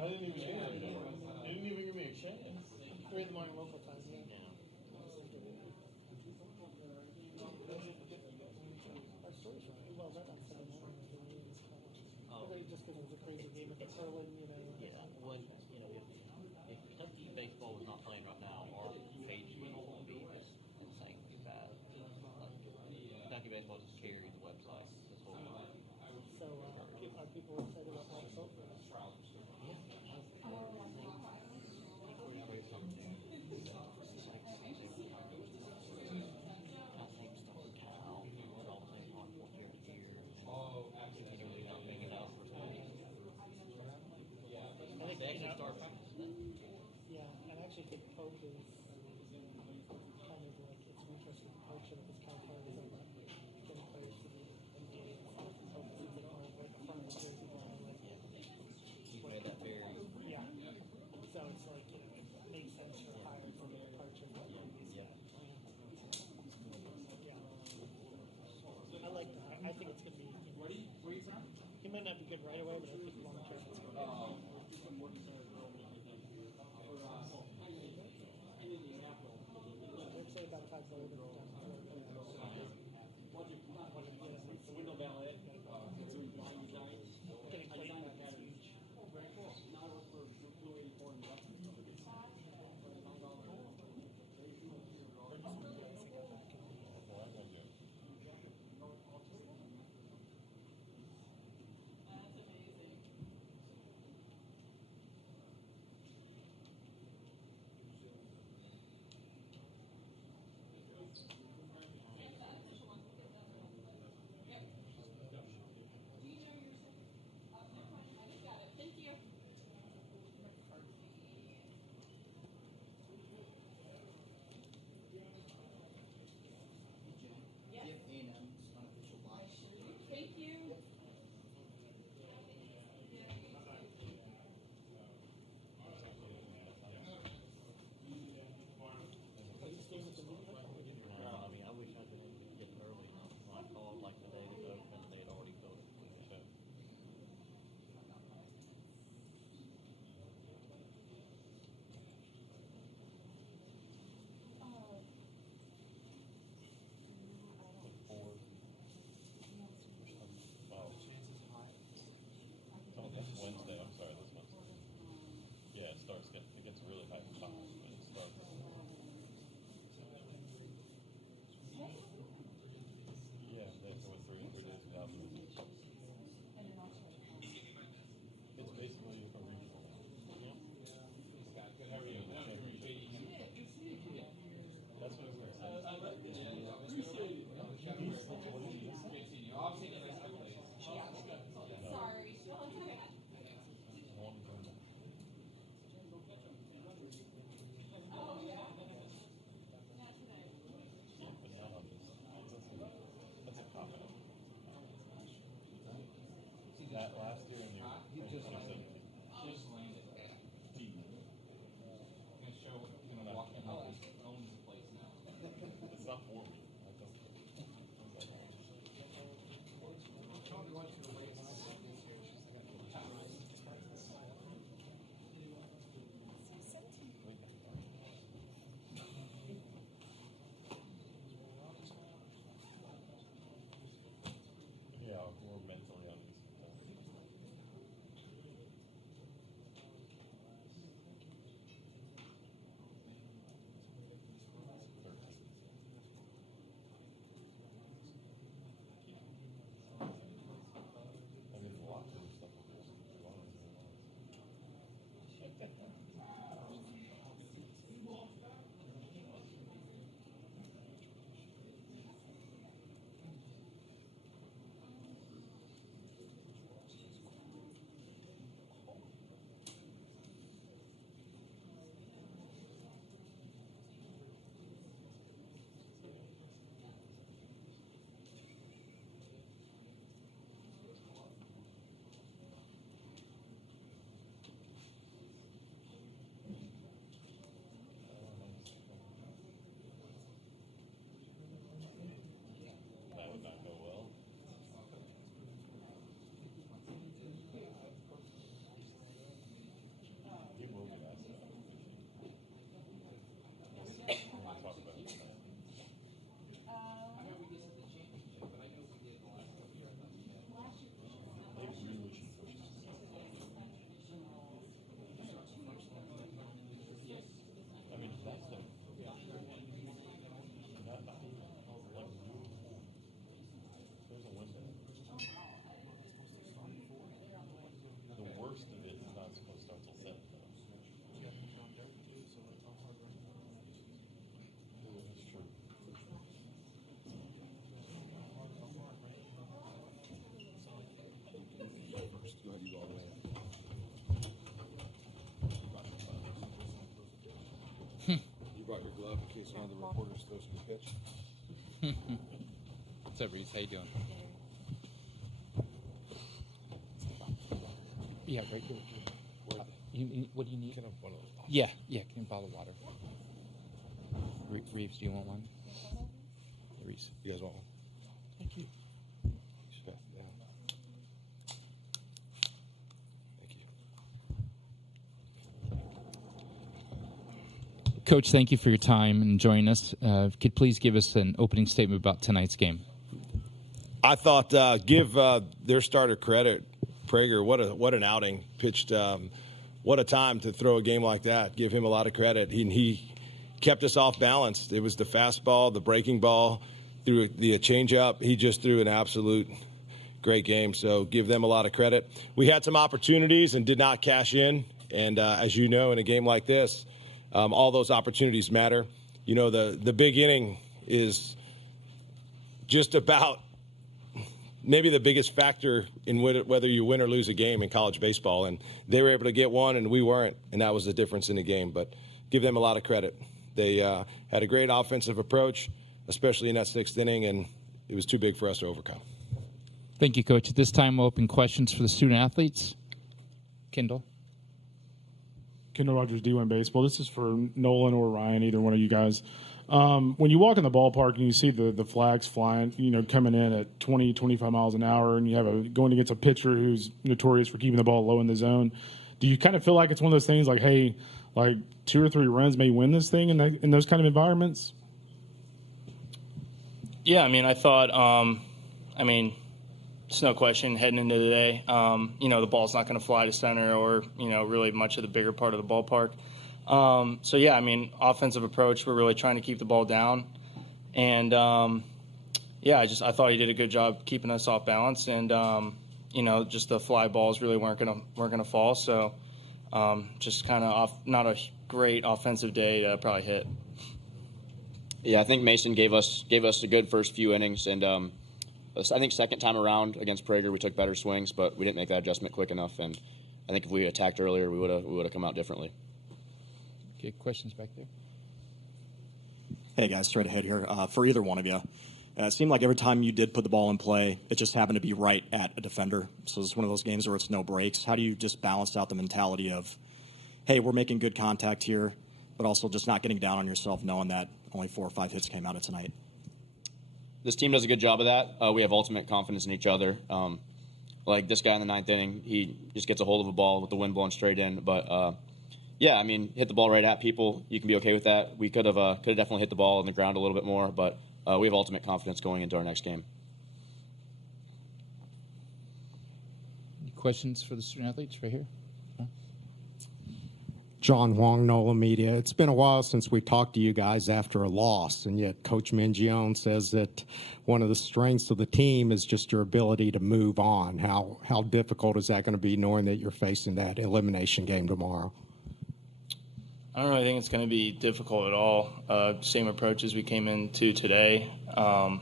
I didn't even hear it. You didn't even give me a chance. 3 in the morning local time, yeah. Our story's right. Well, read on Sunday morning. I think just because it was a crazy game at the Curlin, you know. Yeah, when, you know, if Kentucky baseball was not playing right now, our page would be just insanely fast. Kentucky baseball just carried the website this whole time. So, are people excited about Mike Soap? Yeah, I think we're doing something. Same stuff with Cal, we're all playing on 4th year to year. Oh, Continually not making out for schools. I think They actually start practicing. Yeah, and I actually think Pope is kind of like it's an interesting approach of his California is like getting players to be engaged. Pope seems like more like a fun crazy guy. He made that very. Yeah. So it's like, you know, it makes sense for hire for the departure of the previous guy. Yeah. I like that. I think it's going to be. Where are you from? He might not be good right away, but I think long term it's going to be. I would say about 5 lower than down the window ballet. getting played by that's huge. Very cool. Now I work for Blue 84 in That's amazing. Do you know your second? Never mind. I just got it. Thank you. Yes. A&M's unofficial box. Thank you. I mean, I wish I could get it early enough. When I called like the day it was open, they'd already filled it. Oh, that's Wednesday. I'm sorry, this Wednesday. Yeah, it gets really high in top, but it starts. Yeah, there were 3 days without them. It's basically a regional. Good, how are you? That's what I was going to say. Sorry. case one of the reporters throws me a pitch. What's up, Reese? How you doing? Yeah, right here. What do you need? Can I have one of those? Yeah. Can you bottle of water? Reeves, do you want one? Reese. You guys want one? Thank you. Pass it down. Thank you. Coach, thank you for your time and joining us. Could you please give us an opening statement about tonight's game? I thought give their starter credit. Prager, what an outing. Pitched, what a time to throw a game like that. Give him a lot of credit. He kept us off balance. It was the fastball, the breaking ball, threw the changeup. He just threw an absolute great game. So give them a lot of credit. We had some opportunities and did not cash in. And as you know, in a game like this, all those opportunities matter. You know, the big inning is just about maybe the biggest factor in whether you win or lose a game in college baseball. And they were able to get one, and we weren't, and that was the difference in the game. But give them a lot of credit. They had a great offensive approach, especially in that sixth inning, and it was too big for us to overcome. Thank you, Coach. At this time, we'll open questions for the student-athletes. Kendall. Kendall Rogers, D1 Baseball. This is for Nolan or Ryan, either one of you guys. When you walk in the ballpark and you see the flags flying, coming in at 20, 25 miles an hour, and you have going against a pitcher who's notorious for keeping the ball low in the zone, do you kind of feel like it's one of those things like, hey, like 2 or 3 runs may win this thing in those kind of environments? Yeah, I thought, it's no question heading into the day, the ball's not going to fly to center or, really much of the bigger part of the ballpark. Offensive approach, we're really trying to keep the ball down. And, I thought he did a good job keeping us off balance. And, just the fly balls really weren't gonna fall. So just kind of off, not a great offensive day to probably hit. Yeah, I think Mason gave us a good first few innings. And I think second time around against Prager, we took better swings, but we didn't make that adjustment quick enough. And I think if we attacked earlier, we would have come out differently. Okay, questions back there? Hey, guys, straight ahead here. For either one of you, it seemed like every time you did put the ball in play, it just happened to be right at a defender. So it's one of those games where it's no breaks. How do you just balance out the mentality of, hey, we're making good contact here, but also just not getting down on yourself knowing that only 4 or 5 hits came out of tonight? This team does a good job of that. We have ultimate confidence in each other. Like this guy in the 9th inning, he just gets a hold of a ball with the wind blowing straight in. But, hit the ball right at people. You can be okay with that. We could have definitely hit the ball on the ground a little bit more, but we have ultimate confidence going into our next game. Any questions for the student-athletes right here? John Wong, NOLA Media. It's been a while since we talked to you guys after a loss, and yet Coach Mingione says that one of the strengths of the team is just your ability to move on. How difficult is that going to be knowing that you're facing that elimination game tomorrow? I don't really think it's going to be difficult at all. Same approach as we came into today. Tomorrow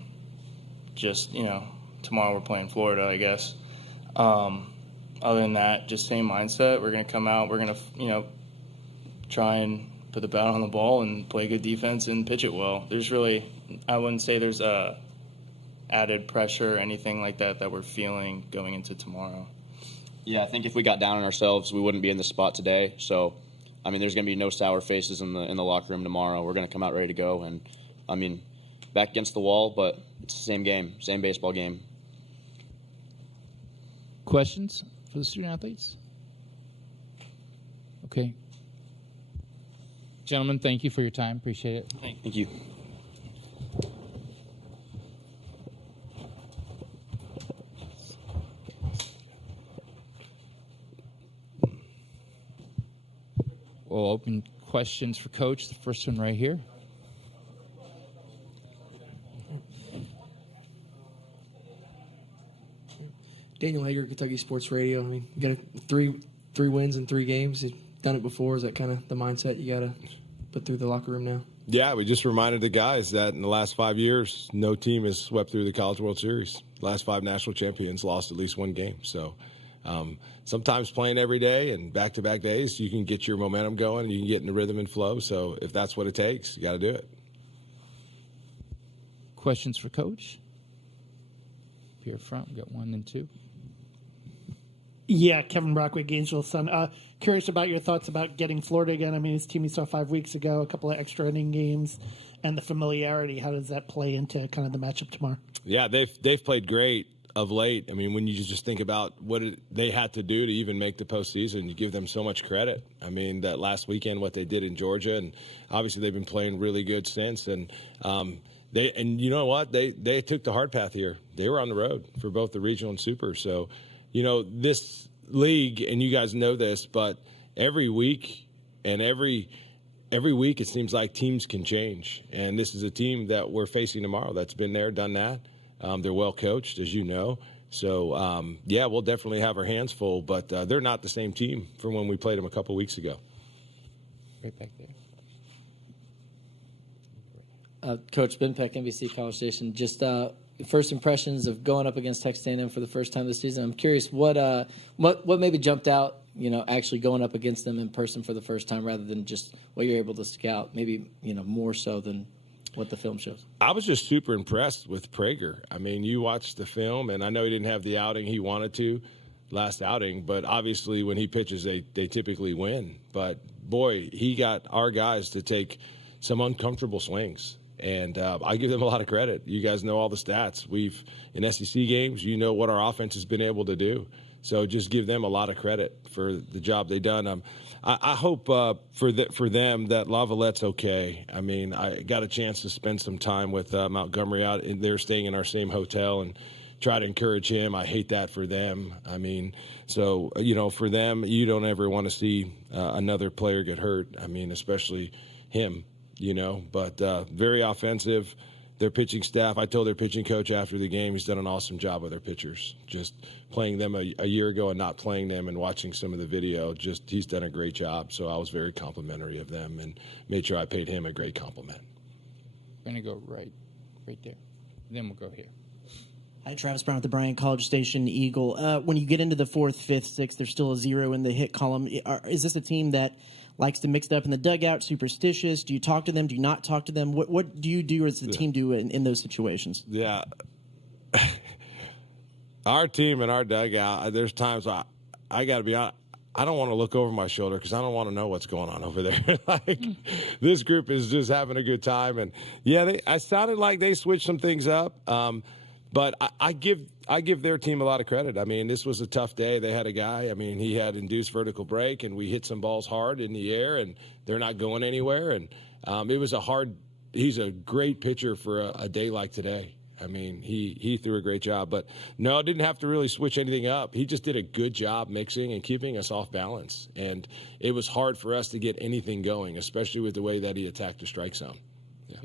we're playing Florida, I guess. Other than that, just same mindset. We're going to come out. We're going to, try and put the bat on the ball and play good defense and pitch it well. I wouldn't say there's added pressure or anything like that we're feeling going into tomorrow. Yeah, I think if we got down on ourselves, we wouldn't be in this spot today. So, there's going to be no sour faces in the locker room tomorrow. We're going to come out ready to go. And, back against the wall, but it's the same game, same baseball game. Questions for the student-athletes? Okay. Gentlemen, thank you for your time. Appreciate it. Thank you. We'll open questions for Coach. The first one right here. Daniel Hager, Kentucky Sports Radio. You got three wins in 3 games. You've done it before. Is that kind of the mindset you got to put through the locker room now? Yeah, we just reminded the guys that in the last 5 years, no team has swept through the College World Series. The last 5 national champions lost at least 1 game. So sometimes playing every day and back-to-back days, you can get your momentum going and you can get in the rhythm and flow. So if that's what it takes, you got to do it. questions for Coach? Here front, we got 1 and 2. Yeah, Kevin Brockway, Gainesville's son. Curious about your thoughts about getting Florida again. I mean, his team he saw 5 weeks ago, a couple of extra inning games, and the familiarity. How does that play into kind of the matchup tomorrow? Yeah, they've played great of late. I mean, when you just think about what they had to do to even make the postseason, you give them so much credit. I mean, that last weekend, what they did in Georgia, and obviously they've been playing really good since. And you know what? They took the hard path here. They were on the road for both the regional and super. So, you know, this league, and you guys know this, but every week and every week it seems like teams can change. And this is a team that we're facing tomorrow that's been there, done that. They're well coached, as you know. So, yeah, we'll definitely have our hands full, but they're not the same team from when we played them a couple weeks ago. Right back there. Coach Ben Peck, NBC College Station. Just first impressions of going up against Texas A&M for the first time this season. I'm curious what maybe jumped out, you know, actually going up against them in person for the first time rather than just what you're able to scout, maybe, you know, more so than what the film shows. I was just super impressed with Prager. I mean, you watched the film, and I know he didn't have the outing he wanted to last outing, but obviously when he pitches, they typically win. But, boy, he got our guys to take some uncomfortable swings. And I give them a lot of credit. You guys know all the stats. In SEC games, you know what our offense has been able to do. So just give them a lot of credit for the job they've done. I hope for them that Lavalette's okay. I mean, I got a chance to spend some time with Montgomery out. They're staying in our same hotel and try to encourage him. I hate that for them. I mean, so, you know, for them, you don't ever want to see another player get hurt. I mean, especially him. You know, but very offensive. Their pitching staff, I told their pitching coach after the game, he's done an awesome job with their pitchers. Just playing them a year ago and not playing them and watching some of the video, he's done a great job. So I was very complimentary of them and made sure I paid him a great compliment. We're going to go right there. Then we'll go here. Hi, Travis Brown at the Bryan College Station Eagle. When you get into the 4th, 5th, 6th, there's still a 0 in the hit column. Is this a team that likes to mix it up in the dugout, superstitious? Do you talk to them? Do you not talk to them? What do you do, or does the team do in those situations? Yeah. Our team in our dugout, there's times I got to be honest, I don't want to look over my shoulder because I don't want to know what's going on over there. This group is just having a good time. And, yeah, I sounded like they switched some things up. But I give their team a lot of credit. I mean, this was a tough day. They had a guy, I mean, he had induced vertical break, and we hit some balls hard in the air, and they're not going anywhere. And it was he's a great pitcher for a day like today. I mean, he threw a great job. But, no, didn't have to really switch anything up. He just did a good job mixing and keeping us off balance. And it was hard for us to get anything going, especially with the way that he attacked the strike zone. Yeah.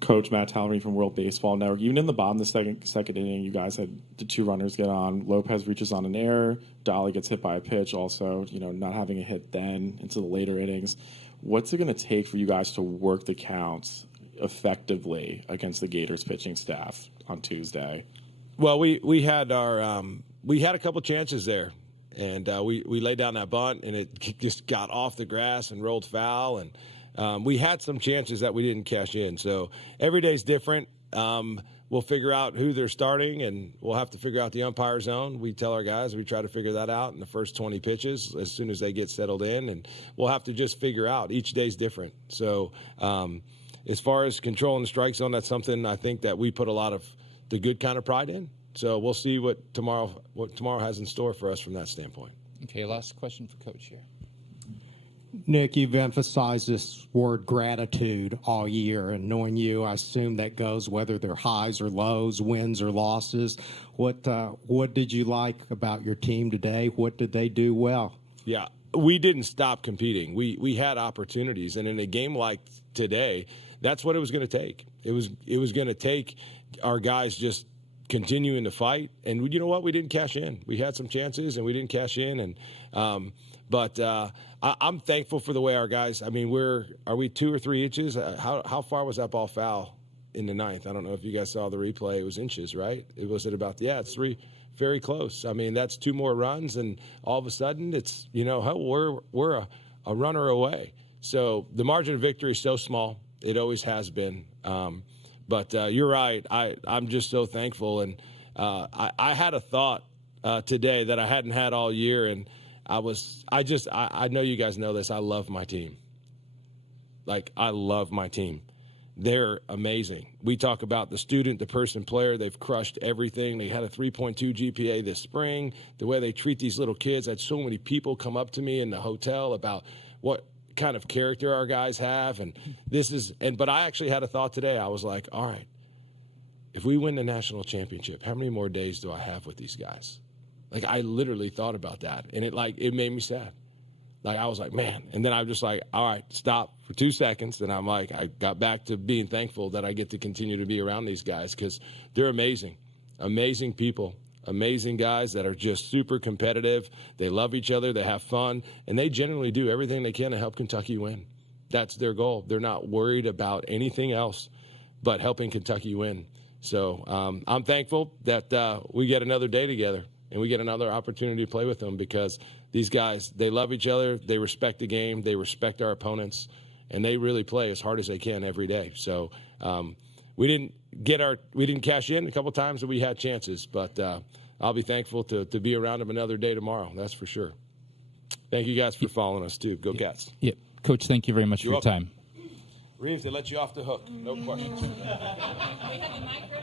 Coach Matt Tallery from World Baseball Network. Even in the bottom of the second inning, you guys had the 2 runners get on. Lopez reaches on an error. Dolly gets hit by a pitch. Also, you know, not having a hit then into the later innings. What's it going to take for you guys to work the counts effectively against the Gators pitching staff on Tuesday? Well, we had a couple chances there, and we laid down that bunt, and it just got off the grass and rolled foul, and we had some chances that we didn't cash in. So every day's different. We'll figure out who they're starting, and we'll have to figure out the umpire zone. We tell our guys, we try to figure that out in the first 20 pitches as soon as they get settled in, and we'll have to just figure out. Each day's different. So as far as controlling the strike zone, that's something I think that we put a lot of the good kind of pride in. So we'll see what tomorrow has in store for us from that standpoint. Okay, last question for Coach here. Nick, you've emphasized this word gratitude all year, and knowing you, I assume that goes whether they're highs or lows, wins or losses. What did you like about your team today? What did they do well? Yeah, we didn't stop competing. We had opportunities, and in a game like today, that's what it was going to take. It was going to take our guys just continuing to fight, and you know what? We didn't cash in. We had some chances, and we didn't cash in, and but I'm thankful for the way our guys. I mean, are we 2 or 3 inches? How far was that ball foul in the 9th? I don't know if you guys saw the replay. It was inches, right? It's 3, very close. I mean, that's 2 more runs, and all of a sudden, it's we're a runner away. So the margin of victory is so small. It always has been. But you're right. I'm just so thankful. And I had a thought today that I hadn't had all year, and I know you guys know this. I love my team. Like, I love my team. They're amazing. We talk about the student, the person, player. They've crushed everything. They had a 3.2 GPA this spring. The way they treat these little kids. I had so many people come up to me in the hotel about what kind of character our guys have. But I actually had a thought today. I was like, all right, if we win the national championship, how many more days do I have with these guys? Like, I literally thought about that, and it made me sad. Like, I was like, man. And then I was just like, all right, stop for 2 seconds. And I'm like, I got back to being thankful that I get to continue to be around these guys because they're amazing, amazing people, amazing guys that are just super competitive. They love each other. They have fun. And they generally do everything they can to help Kentucky win. That's their goal. They're not worried about anything else but helping Kentucky win. So I'm thankful that we get another day together and we get another opportunity to play with them because these guys, they love each other, they respect the game, they respect our opponents, and they really play as hard as they can every day. So we didn't cash in a couple times that we had chances, but I'll be thankful to be around them another day tomorrow, that's for sure. Thank you guys for following us, too. Go Cats. Yep. Coach, thank you very much for your time. Reeves, they let you off the hook. No questions. We have the mic ready to go.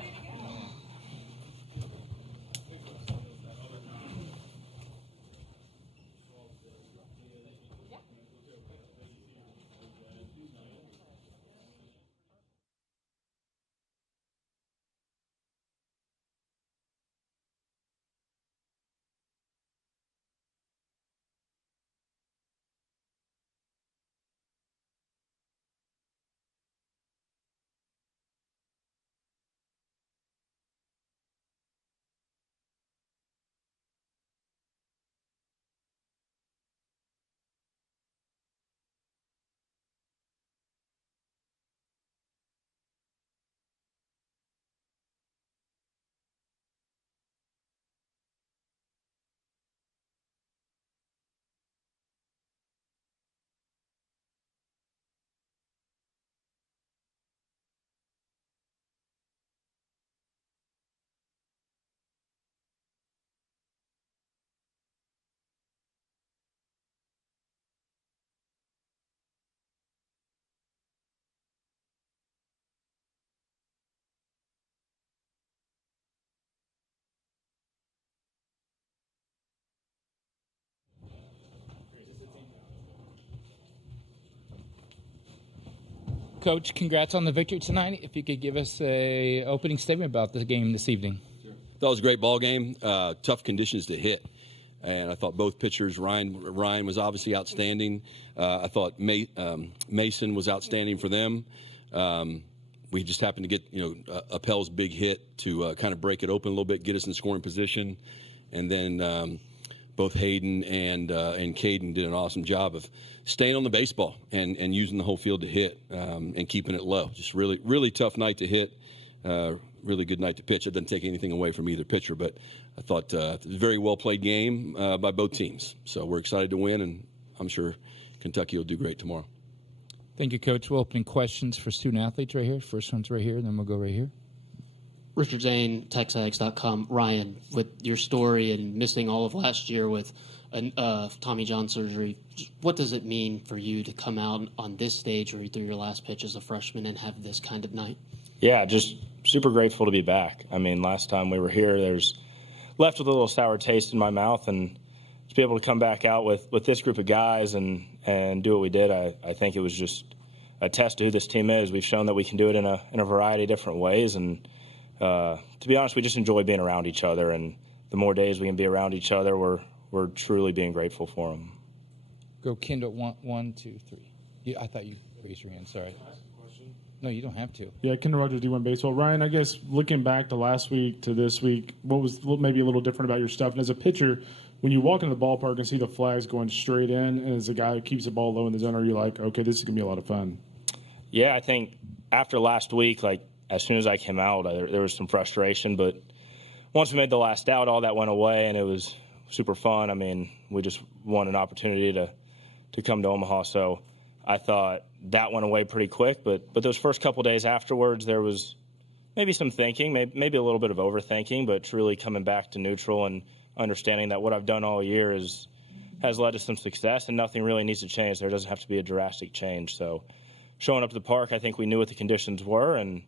Coach, congrats on the victory tonight. If you could give us a opening statement about the game this evening. That was a great ball game. Tough conditions to hit, and I thought both pitchers. Ryan was obviously outstanding. I thought Mason was outstanding for them. We just happened to get Appel's big hit to kind of break it open a little bit, get us in scoring position, and then both Hayden and Caden did an awesome job of staying on the baseball and using the whole field to hit and keeping it low. Just really, really tough night to hit. Really good night to pitch. It doesn't take anything away from either pitcher, but I thought it was a very well played game by both teams. So we're excited to win, and I'm sure Kentucky will do great tomorrow. Thank you, Coach. We'll open questions for student athletes right here. First one's right here, and then we'll go right here. Richard Zane, TexAgs.com. Ryan, with your story and missing all of last year with Tommy John surgery, what does it mean for you to come out on this stage or through your last pitch as a freshman and have this kind of night? Yeah, just super grateful to be back. I mean, last time we were here, there's left with a little sour taste in my mouth, and to be able to come back out with this group of guys and do what we did, I think it was just a test to who this team is. We've shown that we can do it in a variety of different ways, and to be honest, we just enjoy being around each other, and the more days we can be around each other, we're truly being grateful for them. Go Kendall, one, two, three. Yeah, I thought you raised your hand. Sorry. No, you don't have to. Yeah, Kendall Rogers, D1 Baseball. Ryan, I guess looking back to last week to this week, what was maybe a little different about your stuff? And as a pitcher, when you walk into the ballpark and see the flags going straight in, and as a guy who keeps the ball low in the zone, are you like, okay, this is going to be a lot of fun? Yeah, I think after last week, like as soon as I came out, there was some frustration. But once we made the last out, all that went away, and it was super fun. I mean, we just won an opportunity to come to Omaha. So I thought that went away pretty quick. But those first couple days afterwards, there was maybe some thinking, maybe a little bit of overthinking, but it's really coming back to neutral and understanding that what I've done all year has led to some success, and nothing really needs to change. There doesn't have to be a drastic change. So showing up to the park, I think we knew what the conditions were, and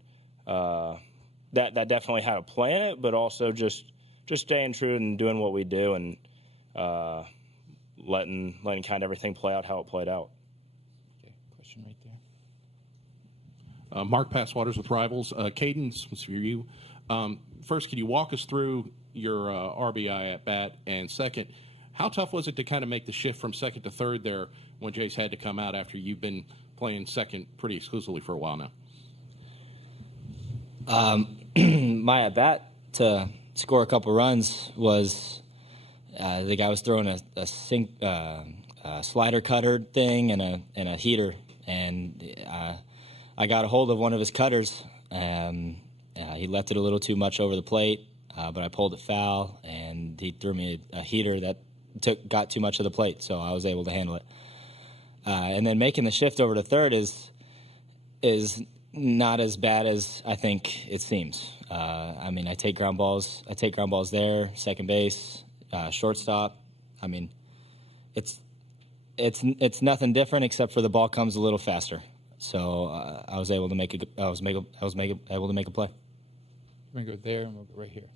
that definitely had a play in it, but also just staying true and doing what we do and letting kind of everything play out how it played out. Okay, question right there. Mark Passwaters with Rivals. Caden, this was for you. First, can you walk us through your RBI at bat? And second, how tough was it to kind of make the shift from second to third there when Jace had to come out after you've been playing second pretty exclusively for a while now? My at bat to score a couple runs was the guy was throwing a slider cutter thing and a heater, and I got a hold of one of his cutters. He left it a little too much over the plate, but I pulled it foul, and he threw me a heater that got too much of the plate, so I was able to handle it. And then making the shift over to third is not as bad as I think it seems. I mean, I take ground balls there, second base, shortstop. I mean, it's nothing different except for the ball comes a little faster. So I was able to make a play. We're gonna go there and we'll go right here.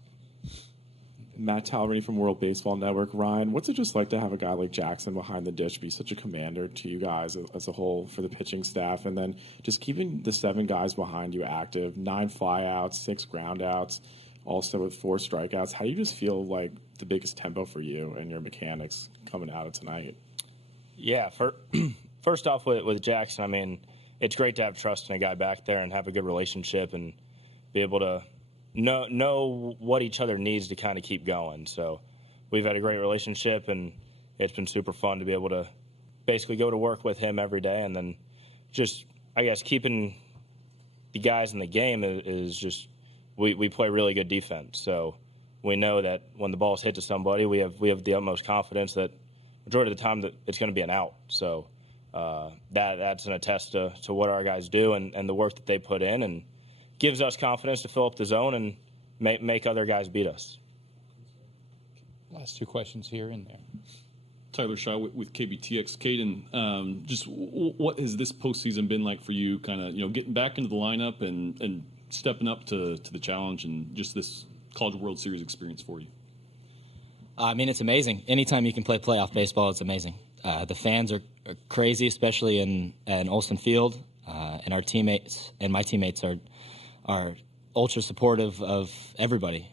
Matt Talbert from World Baseball Network. Ryan, what's it just like to have a guy like Jackson behind the dish be such a commander to you guys as a whole for the pitching staff? And then just keeping the 7 guys behind you active, 9 flyouts, 6 groundouts, also with 4 strikeouts. How do you just feel like the biggest tempo for you and your mechanics coming out of tonight? Yeah, first off with Jackson, I mean, it's great to have trust in a guy back there and have a good relationship and be able to know what each other needs to kind of keep going. So we've had a great relationship, and it's been super fun to be able to basically go to work with him every day. And then just, I guess, keeping the guys in the game is just we play really good defense. So we know that when the ball's hit to somebody, we have the utmost confidence that majority of the time that it's going to be an out. So that's an attest to what our guys do and the work that they put in, and gives us confidence to fill up the zone and make other guys beat us. Last 2 questions here and there. Tyler Shaw with KBTX. Caden, just what has this postseason been like for you, kind of getting back into the lineup and stepping up to the challenge and just this College World Series experience for you? I mean, it's amazing. Anytime you can play playoff baseball, it's amazing. The fans are crazy, especially in Olsen Field, and our teammates and my teammates are ultra supportive of everybody.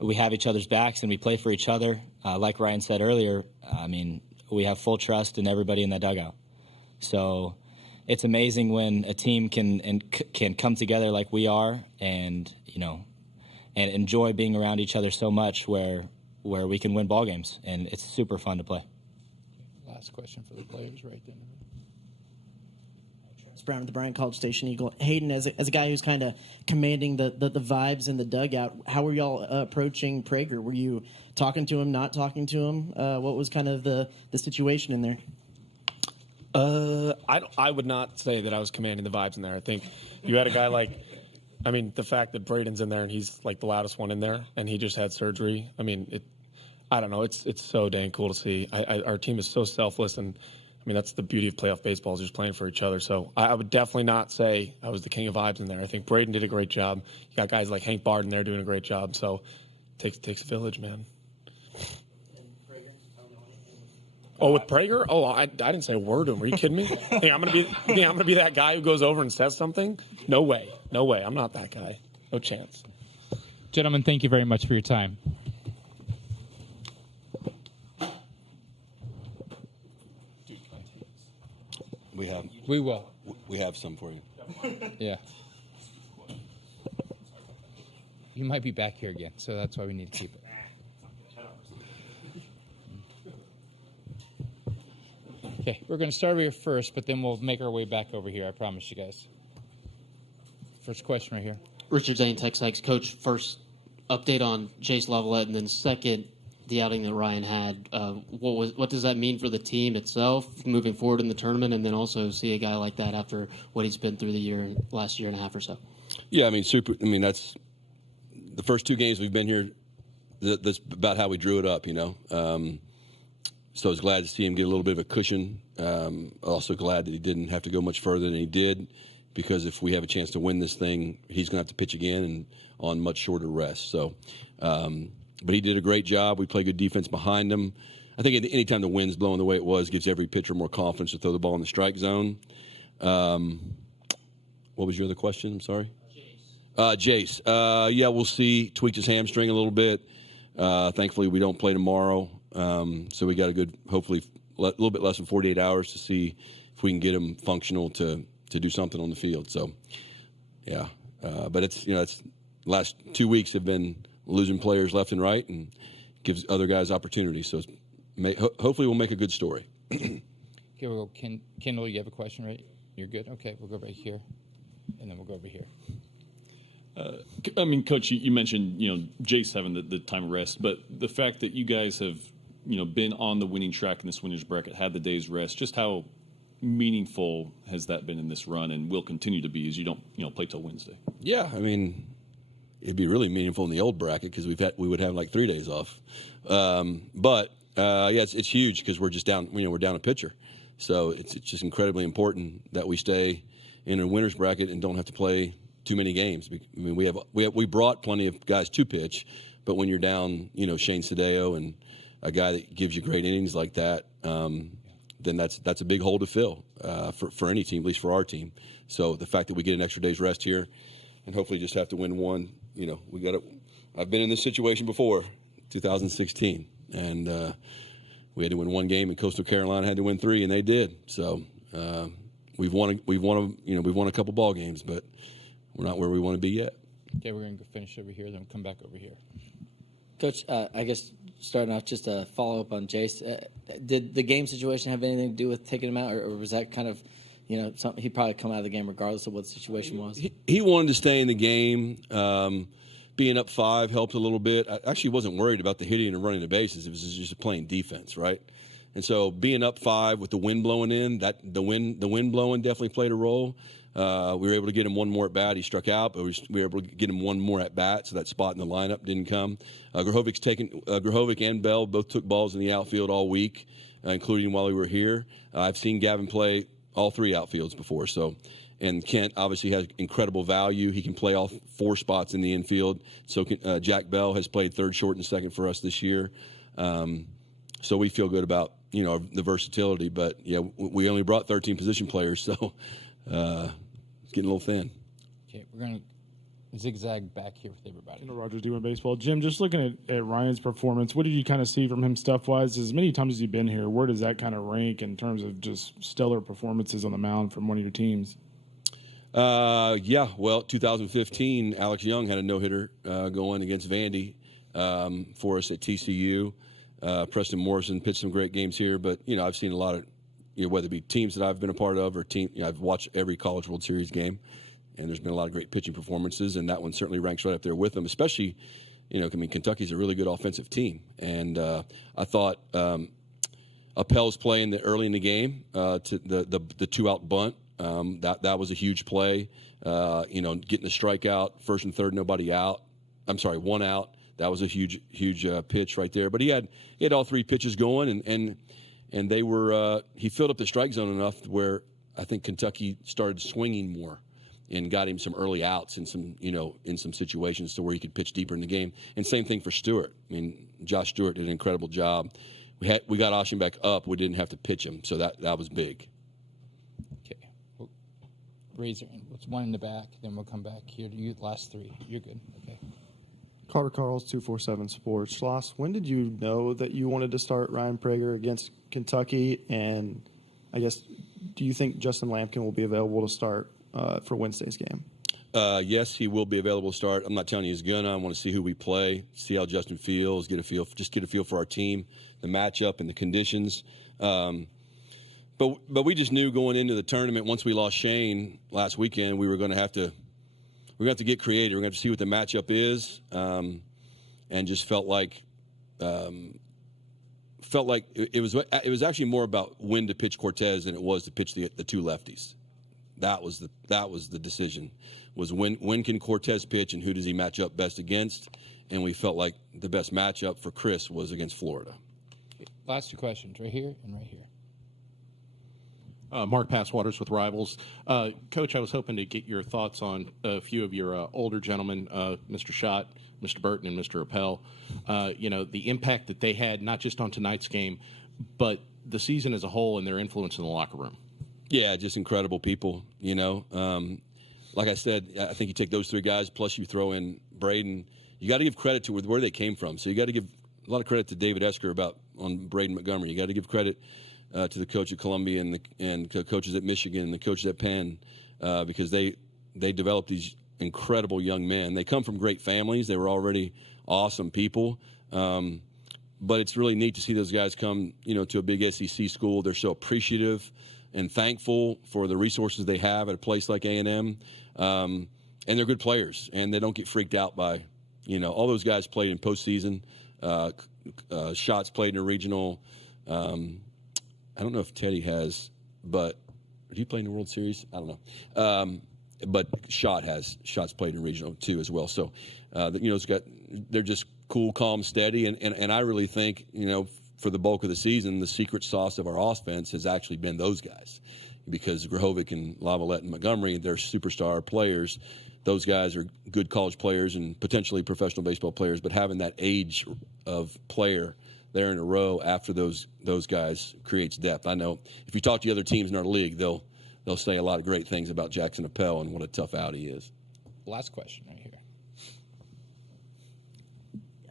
We have each other's backs and we play for each other. Like Ryan said earlier, I mean, we have full trust in everybody in that dugout. So it's amazing when a team can come together like we are, and and enjoy being around each other so much where we can win ball games, and it's super fun to play. Last question for the players right there. Brown at the Bryan College Station Eagle. Hayden, as a guy who's kind of commanding the vibes in the dugout, how were y'all approaching Prager? Were you talking to him, not talking to him? What was kind of the situation in there? I would not say that I was commanding the vibes in there. I think you had a guy the fact that Braden's in there and he's like the loudest one in there, and he just had surgery. I mean, I don't know. It's so dang cool to see. Our team is so selfless, and I mean, that's the beauty of playoff baseball, is just playing for each other. So I would definitely not say I was the king of vibes in there. I think Braden did a great job. You got guys like Hank Barden there doing a great job. So it takes a village, man. Oh, with Prager? Oh, I didn't say a word to him. Are you kidding me? You think I'm gonna be that guy who goes over and says something? No way. I'm not that guy. No chance. Gentlemen, thank you very much for your time. We will. We have some for you. Yeah. You might be back here again, so that's why we need to keep it. Okay, we're going to start over here first, but then we'll make our way back over here. I promise you guys. First question right here. Richard Zane, TexAgs. Coach, first update on Jace Lavalette, and then second, the outing that Ryan had. What does that mean for the team itself moving forward in the tournament, and then also see a guy like that after what he's been through the last year and a half or so? Yeah, I mean, that's the first 2 games we've been here. That's about how we drew it up, So I was glad to see him get a little bit of a cushion. Also glad that he didn't have to go much further than he did, because if we have a chance to win this thing, he's going to have to pitch again and on much shorter rest. So, but he did a great job. We played good defense behind him. I think any time the wind's blowing the way it was, gives every pitcher more confidence to throw the ball in the strike zone. What was your other question? I'm sorry. Jace. Yeah, we'll see. Tweaked his hamstring a little bit. Thankfully, we don't play tomorrow. So we got hopefully a little bit less than 48 hours to see if we can get him functional to do something on the field. So, yeah. But it's last 2 weeks have been losing players left and right, and gives other guys opportunities. So hopefully we'll make a good story. Okay, we'll go. Kendall, you have a question, right? You're good? Okay, we'll go right here, and then we'll go over here. I mean, Coach, you mentioned, Jace having the time of rest, but the fact that you guys have, been on the winning track in this winner's bracket, had the day's rest, just how meaningful has that been in this run, and will continue to be as you don't, play till Wednesday? Yeah, I mean, it'd be really meaningful in the old bracket because we would have like 3 days off. But it's huge because we're just down, we're down a pitcher. So it's just incredibly important that we stay in a winner's bracket and don't have to play too many games. I mean, we brought plenty of guys to pitch, but when you're down, Shane Sadeo and a guy that gives you great innings like that, then that's a big hole to fill for any team, at least for our team. So the fact that we get an extra day's rest here, and hopefully just have to win one, we got it. I've been in this situation before, 2016, and we had to win 1 game, and Coastal Carolina had to win 3, and they did. So we've won a couple ball games, but we're not where we want to be yet. Okay, we're going to finish over here, then we'll come back over here. Coach, I guess starting off, just a follow-up on Jace. Did the game situation have anything to do with taking him out, or was that kind of, something he'd probably come out of the game regardless of what the situation was? He wanted to stay in the game. Being up 5 helped a little bit. I actually wasn't worried about the hitting and running the bases. It was just playing defense, right? And so being up 5 with the wind blowing in, the wind blowing definitely played a role. We were able to get him 1 more at bat. He struck out, but we were able to get him 1 more at bat, so that spot in the lineup didn't come. Grahovic and Bell both took balls in the outfield all week, including while we were here. I've seen Gavin play all 3 outfields before, and Kent obviously has incredible value. He can play all 4 spots in the infield. So Jack Bell has played third, short, and second for us this year. So we feel good about the versatility. But yeah, we only brought 13 position players, so getting a little thin. Okay, we're going to zigzag back here with everybody. Kendall Rogers, doing baseball. Jim, just looking at Ryan's performance, what did you kind of see from him stuff-wise? As many times as you've been here, where does that kind of rank in terms of just stellar performances on the mound from one of your teams? Yeah, well, 2015, Alex Young had a no-hitter going against Vandy for us at TCU. Preston Morrison pitched some great games here, but, I've seen a lot of, whether it be teams that I've been a part of or I've watched every College World Series game, and there's been a lot of great pitching performances, and that one certainly ranks right up there with them, especially, Kentucky's a really good offensive team. And I thought Appel's playing early in the game to the 2-out bunt. That was a huge play. Getting a strikeout, first and third, nobody out. I'm sorry, 1 out. That was a huge pitch right there. But he had all 3 pitches going, and they were he filled up the strike zone enough where I think Kentucky started swinging more and got him some early outs in some situations to where he could pitch deeper in the game. And same thing for Stewart. I mean, Josh Stewart did an incredible job. We got Oshenbeck up. We didn't have to pitch him, so that was big. Raise your hand. Let's 1 in the back, then we'll come back here to you. Last 3. You're good. Okay. Carter Carls, 247 Sports. Schloss, when did you know that you wanted to start Ryan Prager against Kentucky? And I guess, do you think Justin Lampkin will be available to start for Wednesday's game? Yes, he will be available to start. I'm not telling you he's gonna. I want to see who we play, see how Justin feels, get a feel for our team, the matchup, and the conditions. But we just knew going into the tournament, once we lost Shane last weekend, we were going to have to get creative. We're going to have to see what the matchup is, and just felt like felt like it was actually more about when to pitch Cortez than it was to pitch the two lefties. That was the decision, was when can Cortez pitch and who does he match up best against, and we felt like the best matchup for Chris was against Florida. Last two questions, right here and right here. Mark Passwaters with Rivals. Coach, I was hoping to get your thoughts on a few of your older gentlemen, Mr. Schott, Mr. Burton, and Mr. Appel. The impact that they had, not just on tonight's game, but the season as a whole and their influence in the locker room. Yeah, just incredible people, Like I said, I think you take those three guys, plus you throw in Braden. You got to give credit to where they came from. So you got to give a lot of credit to David Esker on Braden Montgomery. You got to give credit to the coach at Columbia and the coaches at Michigan and the coaches at Penn because they developed these incredible young men. They come from great families. They were already awesome people. But it's really neat to see those guys come, to a big SEC school. They're so appreciative and thankful for the resources they have at a place like A&M. And they're good players, and they don't get freaked out by, all those guys played in postseason. Shots played in a regional. I don't know if Teddy has, but did he play in the World Series? I don't know. But Shots played in regional too as well. So, they're just cool, calm, steady, and I really think, for the bulk of the season, the secret sauce of our offense has actually been those guys, because Grahovic and Lavalette and Montgomery, they're superstar players. Those guys are good college players and potentially professional baseball players, but having that age of player there in a row after those guys creates depth. I know if you talk to the other teams in our league, they'll say a lot of great things about Jackson Appel and what a tough out he is. Last question right here.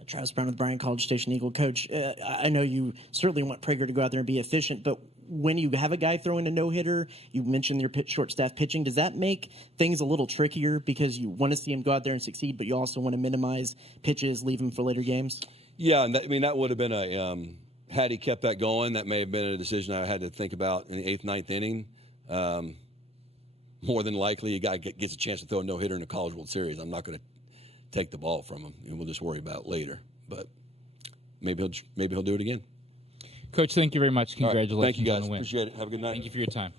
Travis Brown with Bryan College Station Eagle. Coach, I know you certainly want Prager to go out there and be efficient, but when you have a guy throwing a no-hitter, you mentioned your short staff pitching, does that make things a little trickier because you want to see him go out there and succeed, but you also want to minimize pitches, leave him for later games? Yeah, and that would have been had he kept that going, that may have been a decision I had to think about in the 8th, 9th inning. More than likely, a guy gets a chance to throw a no-hitter in a College World Series. I'm not going to take the ball from him, and we'll just worry about it later. But maybe he'll do it again. Coach, thank you very much. Congratulations Thank you, guys. on the win. Appreciate it. Have a good night. Thank you for your time.